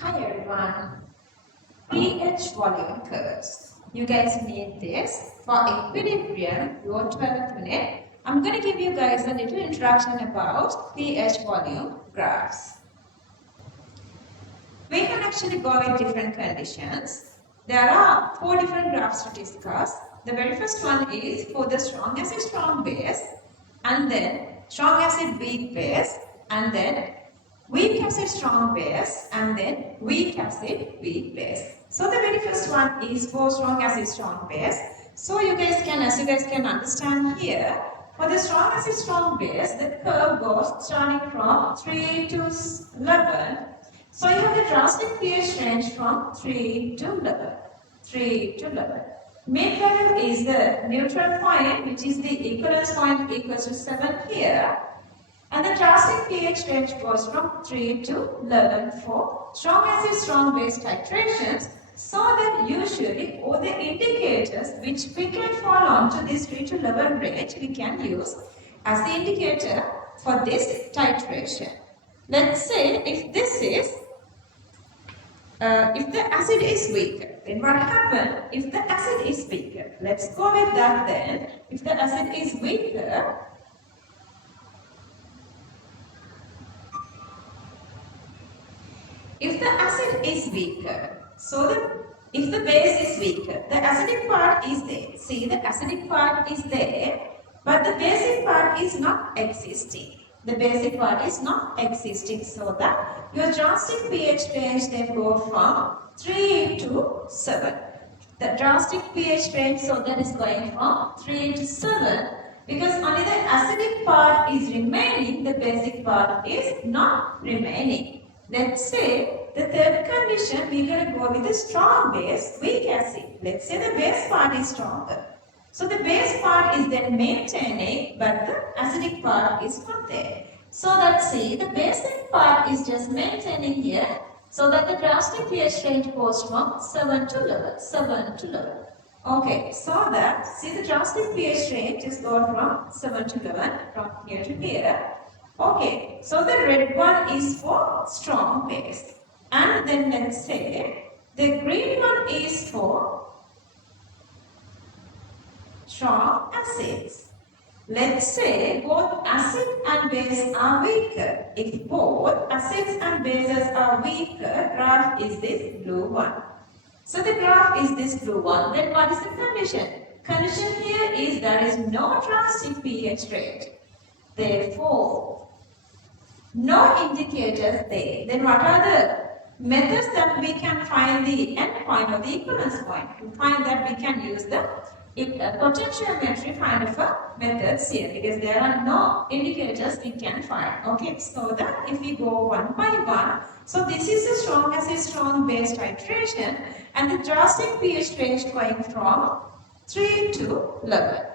Hi everyone, pH volume curves. You guys need this for equilibrium, your 12th minute. I'm going to give you guys a little introduction about pH volume graphs. We can actually go with different conditions. There are 4 different graphs to discuss. The very first one is for the strong acid, strong base, and then strong acid, weak base, and then weak acid, strong base, and then weak acid, weak base. So the very first one is for strong acid, strong base. So you guys can, as you guys can understand here, for the strong acid, strong base, the curve goes starting from 3 to 11. So you have the drastic pH range from 3 to 11. 3 to 11. Mid value is the neutral point, which is the equivalence point equals to 7 here. And the drastic pH range goes from 3 to 11 for strong acid, strong base titrations. So that usually all the indicators which we can fall onto this 3 to 11 range we can use as the indicator for this titration. Let's say if this is if the acid is weaker, then what happens if the acid is weaker? Let's go with that then. If the acid is weaker, if the acid is weaker, if the base is weaker, the acidic part is there. See, the acidic part is there, but the basic part is not existing. The basic part is not existing, so that your drastic pH range then go from 3 to 7. The drastic pH range, so that is going from 3 to 7, because only the acidic part is remaining, the basic part is not remaining. Let's say the third condition, we're going to go with a strong base, weak acid. Let's say the base part is stronger. So the base part is then maintaining, but the acidic part is not there. So let's see, the basic part is just maintaining here. So that the drastic pH range goes from 7 to 11. 7 to 11. Okay, so that, see the drastic pH range is going from 7 to 11, from here to here. Okay, so the red one is for strong base. And then let's say the green one is for strong acids. Let's say both acid and base are weaker. If both acids and bases are weaker, graph is this blue one. So the graph is this blue one. Then what is the condition? Condition here is there is no drastic pH range. Therefore, no indicators there. Then what are the methods that we can find the end point or the equivalence point? To find that we can use the potentiometry kind of a methods here, because there are no indicators we can find. Okay, so that if we go one by one, so this is a strong acid, strong base titration, and the drastic pH range going from 3 to 11.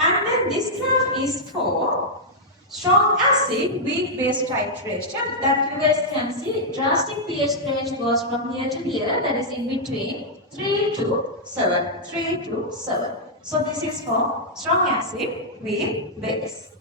And then this graph is for strong acid, weak base titration, that you guys can see drastic pH range goes from here to here, that is in between 3 to 7. 3 to 7. So this is for strong acid, weak base.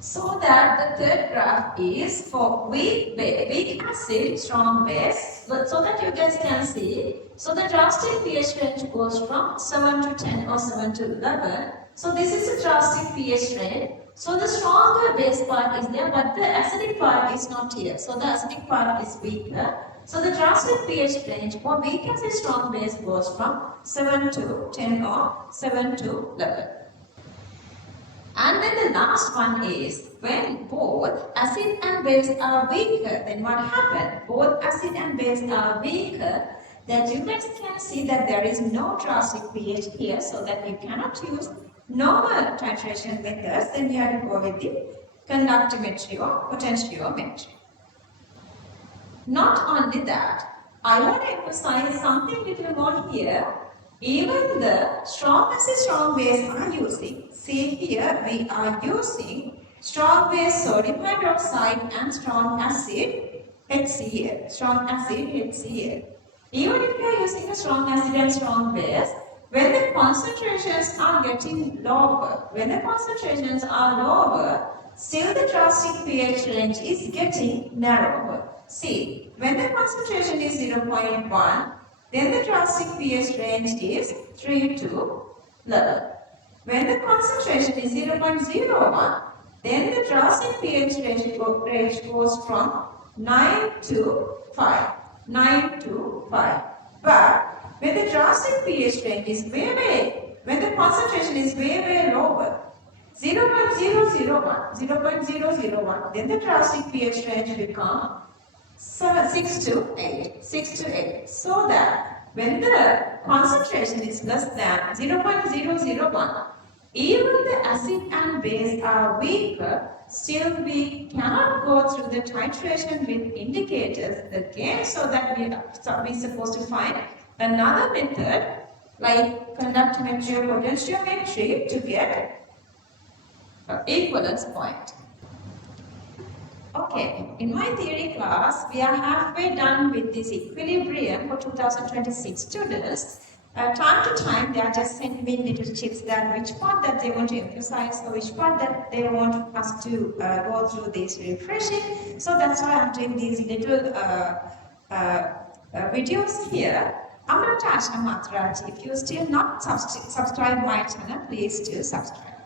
So that the third graph is for weak acid, strong base. So that you guys can see. So the drastic pH range goes from 7 to 10 or 7 to 11. So this is a drastic pH range. So the stronger base part is there, but the acidic part is not here. So the acidic part is weaker. So the drastic pH range for weak acid, strong base goes from 7 to 10 or 7 to 11. And then the last one is when both acid and base are weaker, then what happens? Both acid and base are weaker, that you guys can see that there is no drastic pH here, so that you cannot use normal titration methods. Then you have to go with the conductimetry or potentiometry. Not only that, I want to emphasize something little more here. Even the strong acid, strong base are using. See here, we are using strong base sodium hydroxide and strong acid HCl. Strong acid HCl. Even if you are using a strong acid and strong base, when the concentrations are getting lower, still the drastic pH range is getting narrower. see, when the concentration is 0.1, then the drastic pH range is 3 to 11. When the concentration is 0.01, then the drastic pH range goes from 9 to 5. 9 to 5. But when the drastic pH range is when the concentration is way lower, 0.001, then the drastic pH range becomes 6 to 8. 6 to 8. So that when the concentration is less than 0.001, even the acid and base are weaker, still we cannot go through the titration with indicators again, so that we're supposed to find another method like conductometry or potentiometry to get equivalence point. Okay, in my theory class, we are halfway done with this equilibrium for 2026 students. Time to time, they are just sending me little tips that which part that they want to emphasize or which part that they want us to go through this refreshing. So that's why I'm doing these little videos here. I'm Asha Mathotaarachchi. If you're still not subscribed my channel, please do subscribe.